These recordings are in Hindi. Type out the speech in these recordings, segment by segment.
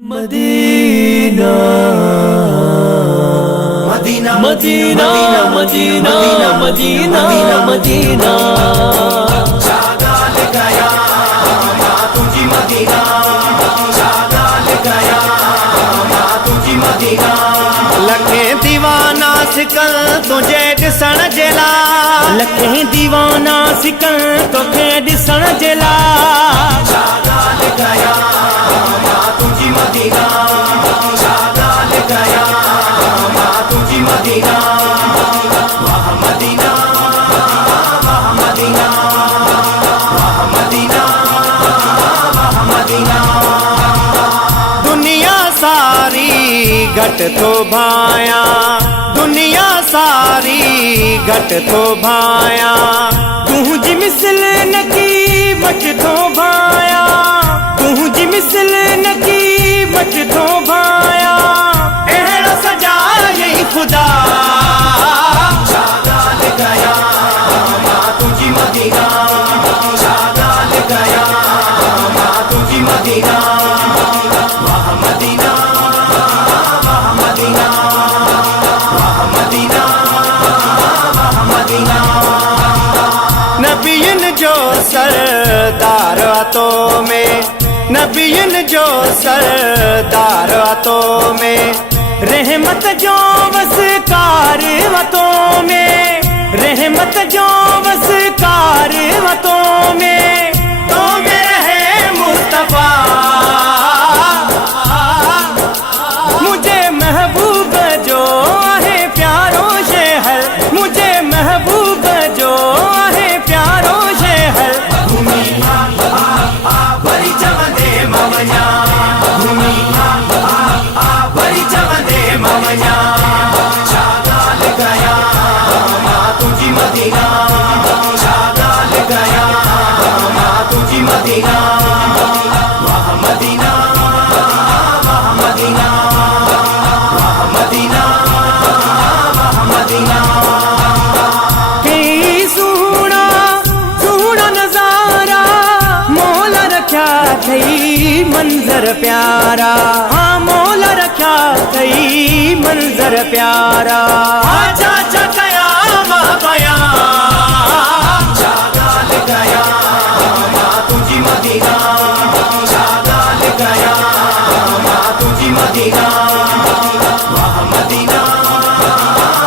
Medina Medina Medina Medina Medina Madina शागाल गया माँ तुझी मदीना शागाल गया माँ तुझी मदीना लखे दीवाना सिकल तुझे ॾिसण जे लाइ लखे दीवाना सिकल तोखे ॾिसण जे लाइ शागाल गया माँ तुझी मदीना शागाल गया माँ तुझी मदीना वाह मदीना वाह मदीना वाह मदीना वाह मदीना दुनिया सारी घट तो भाया दुनिया सारी घट तो भाया तुझी मिसल नकी बच तो भाया तुझी मिसल नकी बच तो भाया अहिड़ो सजाए खुदा शागाल गया माँ तुझी मदीना शागाल गया माँ तुझी मदीना वाह मदीना वाह मदीना वाह मदीना वाह मदीना नबियन जो सरदार तो में नबियन जो सरदार तो में रहमत जो वसकार वतों में रहमत जो वसकार वतों में तो में रहे मुस्तफा मुझे महबूब जो है प्यारो शहर मुझे महबूब जो है प्यारो शहर भूमि भरी चवंदे ममया भूमि भरी चवंदे ममया शागाल गया माँ तुझी मदीना शागाल गया माँ तुझी मदीना वाह मदीना वाह मदीना वाह मदीना वाह मदीना कई सुना सुना नजारा मौला रखा थई मंजर प्यारा हाँ मौला रखा थई मंजर प्यारा आजा गया माँ बया शागाल गया माँ तुझी मदीना शागाल गया माँ तुझी मदीना वाह मदीना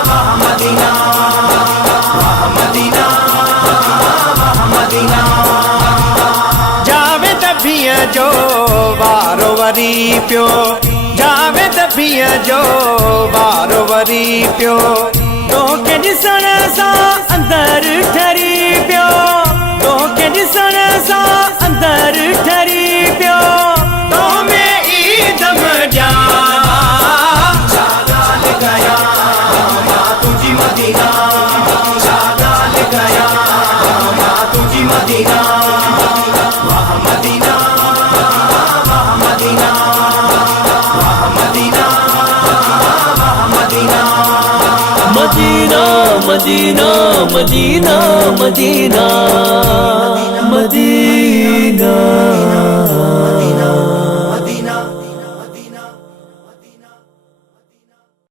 वाह मदीना वाह मदीना वाह मदीना जावेद भीअ जो वारो वरी पियो जावेद भीअ जो वारो वरी पियो तोखे ॾिसण सां अंदर ठरी पियो तोखे ॾिसण सां अंदर ठरी पियो तो में ईदम जा शागाल गया माँ तुझी मदीना शागाल गया माँ तुझी मदीना वाह मदीना वाह मदीना वाह मदीना वाह Medina Medina Medina Medina Medina Medina